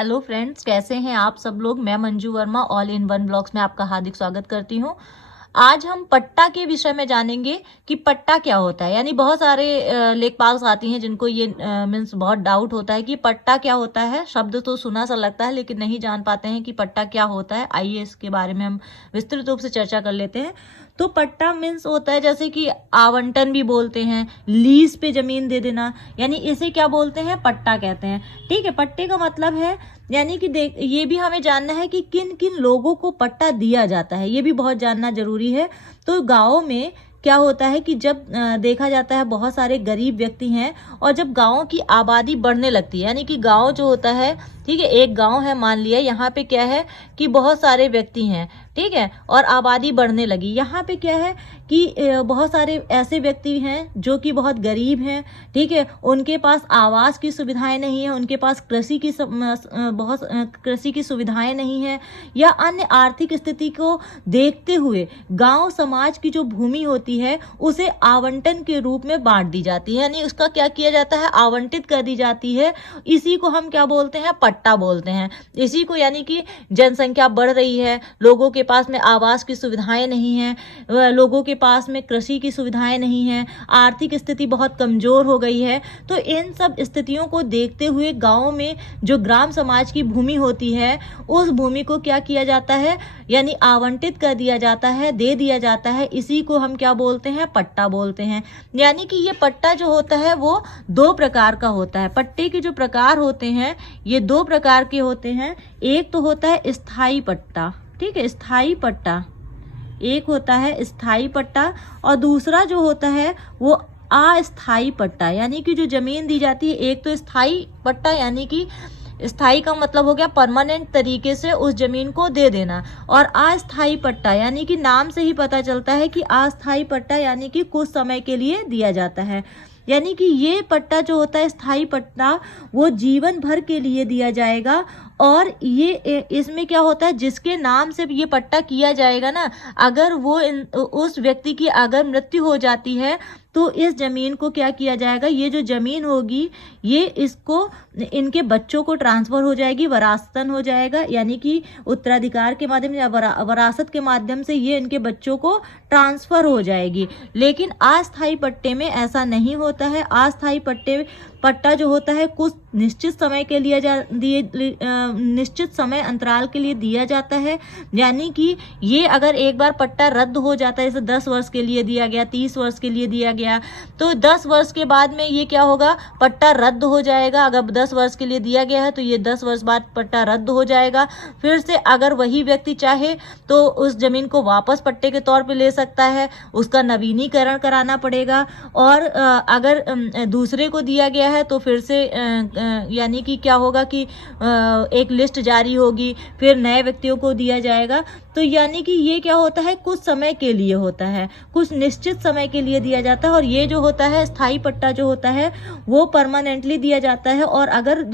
Hello friends, कैसे हैं आप सब लोग। मैं Manju Verma all in one blogs में आपका हार्दिक स्वागत करती हूं। आज हम पट्टा के विषय में जानेंगे कि पट्टा क्या होता है। यानी बहुत सारे लेखपाल आती हैं जिनको ये मीन्स बहुत डाउट होता है कि पट्टा क्या होता है। शब्द तो सुना सा लगता है लेकिन नहीं जान पाते हैं कि पट्टा क्या होता है। आइए इसके बारे में हम विस्तृत रूप से चर्चा कर लेते हैं। तो पट्टा मीन्स होता है जैसे कि आवंटन भी बोलते हैं, लीज पे जमीन दे देना, यानी इसे क्या बोलते हैं, पट्टा कहते हैं। ठीक है, पट्टे का मतलब है यानी कि देख ये भी हमें जानना है कि किन किन लोगों को पट्टा दिया जाता है, ये भी बहुत जानना जरूरी है। तो गाँव में क्या होता है कि जब देखा जाता है बहुत सारे गरीब व्यक्ति हैं और जब गाँव की आबादी बढ़ने लगती है, यानी कि गाँव जो होता है, ठीक है, एक गांव है मान लिया, यहाँ पे क्या है कि बहुत सारे व्यक्ति हैं, ठीक है, और आबादी बढ़ने लगी। यहाँ पे क्या है कि बहुत सारे ऐसे व्यक्ति हैं जो कि बहुत गरीब हैं, ठीक है, उनके पास आवास की सुविधाएं नहीं है, उनके पास कृषि की सुविधाएं नहीं है, या अन्य आर्थिक स्थिति को देखते हुए गांव समाज की जो भूमि होती है उसे आवंटन के रूप में बांट दी जाती है। यानी उसका क्या किया जाता है, आवंटित कर दी जाती है। इसी को हम क्या बोलते हैं, पट्टा बोलते हैं। इसी को, यानी कि जनसंख्या बढ़ रही है, लोगों के पास में आवास की सुविधाएं नहीं है, लोगों के पास में कृषि की सुविधाएं नहीं है, आर्थिक स्थिति बहुत कमजोर हो गई है। तो इन सब स्थितियों को देखते हुए गांव में जो ग्राम समाज की भूमि होती है उस भूमि को क्या किया जाता है, यानी आवंटित कर दिया जाता है, दे दिया जाता है। इसी को हम क्या बोलते हैं, पट्टा बोलते हैं। यानी कि ये पट्टा जो होता है वो दो प्रकार का होता है। पट्टे के जो प्रकार होते हैं ये दो प्रकार के होते हैं। एक तो होता है स्थाई पट्टा, ठीक है, स्थाई पट्टा एक होता है स्थाई पट्टा, और दूसरा जो होता है वो अस्थाई पट्टा, यानी कि जो जमीन दी जाती है। एक तो स्थाई पट्टा, यानी कि स्थाई का मतलब हो गया परमानेंट तरीके से उस जमीन को दे देना, और अस्थाई पट्टा यानी कि नाम से ही पता चलता है कि अस्थाई पट्टा यानी कि कुछ समय के लिए दिया जाता है। यानी कि ये पट्टा जो होता है स्थाई पट्टा वो जीवन भर के लिए दिया जाएगा। और ये इसमें क्या होता है, जिसके नाम से ये पट्टा किया जाएगा ना, अगर वो उस व्यक्ति की अगर मृत्यु हो जाती है तो इस जमीन को क्या किया जाएगा, ये जो जमीन होगी ये इसको इनके बच्चों को ट्रांसफर हो जाएगी, वरासतन हो जाएगा, यानी कि उत्तराधिकार के माध्यम या वरासत के माध्यम से ये इनके बच्चों को ट्रांसफर हो जाएगी। लेकिन अस्थाई पट्टे में ऐसा नहीं होता है। अस्थाई पट्टा जो होता है कुछ निश्चित समय के लिए निश्चित समय अंतराल के लिए दिया जाता है। यानी कि ये अगर एक बार पट्टा रद्द हो जाता है, जैसे 10 वर्ष के लिए दिया गया, 30 वर्ष के लिए दिया गया, तो 10 वर्ष के बाद में ये क्या होगा, पट्टा रद्द हो जाएगा। अगर 10 वर्ष के लिए दिया गया है तो ये 10 वर्ष बाद पट्टा रद्द हो जाएगा। फिर से अगर वही व्यक्ति चाहे तो उस जमीन को वापस पट्टे के तौर पे ले सकता है, उसका नवीनीकरण कराना पड़ेगा। और अगर दूसरे को दिया गया है तो फिर से यानी कि क्या होगा कि एक लिस्ट जारी होगी, फिर नए व्यक्तियों को दिया जाएगा। तो यानी कि ये क्या होता है, कुछ समय के लिए होता है, कुछ निश्चित समय के लिए दिया जाता है। और ये जो होता है स्थाई पट्टा जो होता है वो परमानेंटली दिया जाता है, और अगर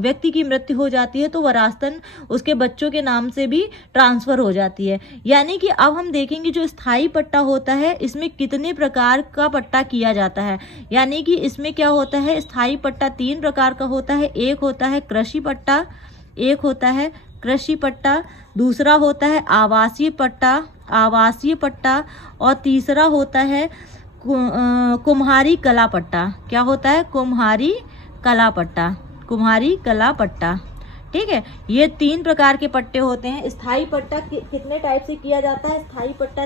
व्यक्ति की मृत्यु हो जाती है तो वरासतन उसके बच्चों के नाम से भी ट्रांसफर हो जाती है। यानी कि अब हम देखेंगे जो स्थाई पट्टा होता है इसमें कितने प्रकार का पट्टा किया जाता है। यानी कि इसमें क्या होता है, स्थाई पट्टा 3 प्रकार का होता है। एक होता है कृषि पट्टा, दूसरा होता है आवासीय पट्टा, और तीसरा होता है कुम्हारी कला पट्टा। क्या होता है, कुम्हारी कला पट्टा। ठीक है, ये 3 प्रकार के पट्टे होते हैं। स्थाई पट्टा कितने टाइप से किया जाता है, स्थाई पट्टा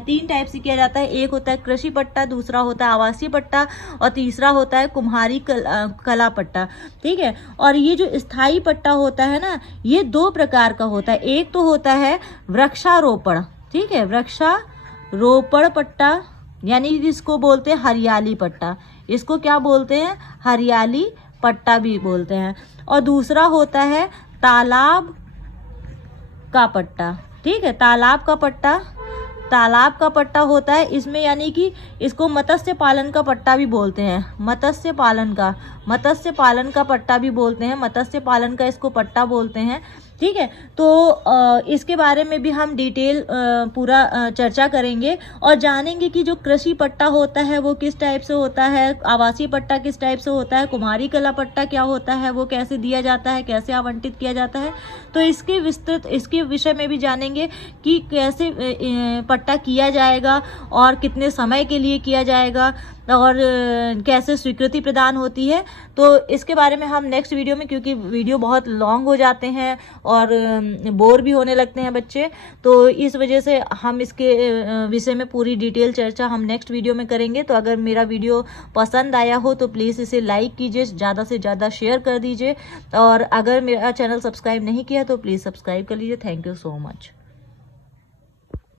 3 टाइप से किया जाता है। एक होता है कृषि पट्टा, दूसरा होता है आवासीय पट्टा, और तीसरा होता है कुम्हारी कला पट्टा। ठीक है, और ये जो स्थाई पट्टा होता है ना ये 2 प्रकार का होता है। एक तो होता है वृक्षारोपण, ठीक है, वृक्षारोपण पट्टा, यानी जिसको बोलते हैं हरियाली पट्टा। इसको क्या बोलते हैं, हरियाली पट्टा भी बोलते हैं। और दूसरा होता है तालाब का पट्टा। ठीक है, तालाब का पट्टा होता है इसमें, यानी कि इसको मत्स्य पालन का पट्टा भी बोलते हैं। मत्स्य पालन का पट्टा भी बोलते हैं, मत्स्य पालन का इसको पट्टा बोलते हैं। ठीक है। तो इसके बारे में भी हम डिटेल पूरा चर्चा करेंगे और जानेंगे कि जो कृषि पट्टा होता है वो किस टाइप से होता है, आवासीय पट्टा किस टाइप से होता है, कुमारी कला पट्टा क्या होता है, वो कैसे दिया जाता है, कैसे आवंटित किया जाता है। तो इसके विषय में भी जानेंगे कि कैसे पट्टा किया जाएगा और कितने समय के लिए किया जाएगा और कैसे स्वीकृति प्रदान होती है। तो इसके बारे में हम नेक्स्ट वीडियो में, क्योंकि वीडियो बहुत लॉन्ग हो जाते हैं और बोर भी होने लगते हैं बच्चे, तो इस वजह से हम इसके विषय में पूरी डिटेल चर्चा हम नेक्स्ट वीडियो में करेंगे। तो अगर मेरा वीडियो पसंद आया हो तो प्लीज़ इसे लाइक कीजिए, ज़्यादा से ज़्यादा शेयर कर दीजिए और अगर मेरा चैनल सब्सक्राइब नहीं किया तो प्लीज़ सब्सक्राइब कर लीजिए। Thank you so much.